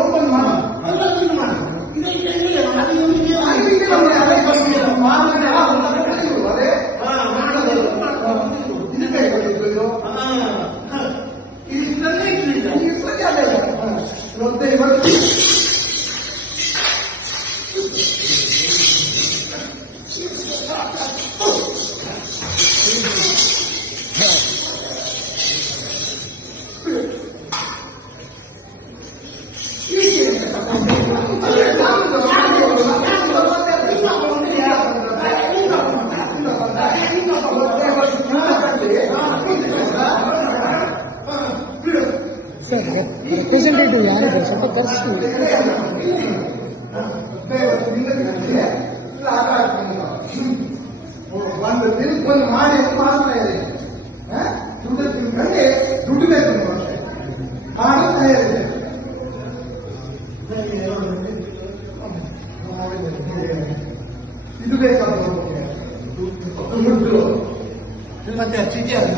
Open ಮಾಡಿ representative ಯಾರಿದೆ ಸ್ವಲ್ಪ ಕರೆಸಿ. ಒಂದು ತಿಳ್ಕೊಂಡು ಮಾಡಿ ಮಾಡ್ತಾ ಇದೆ ದುಡ್ಡು ತಿಳ್ಕೊಂಡೆ ದುಡ್ಡು ಬೇಕು ಮಾಡ್ತಾ ಇದೆ. ಇದು ಬೇಕಾದ ದುಡ್ಡು ಮತ್ತೆ ಸ್ಥಿತಿ ಅಲ್ಲ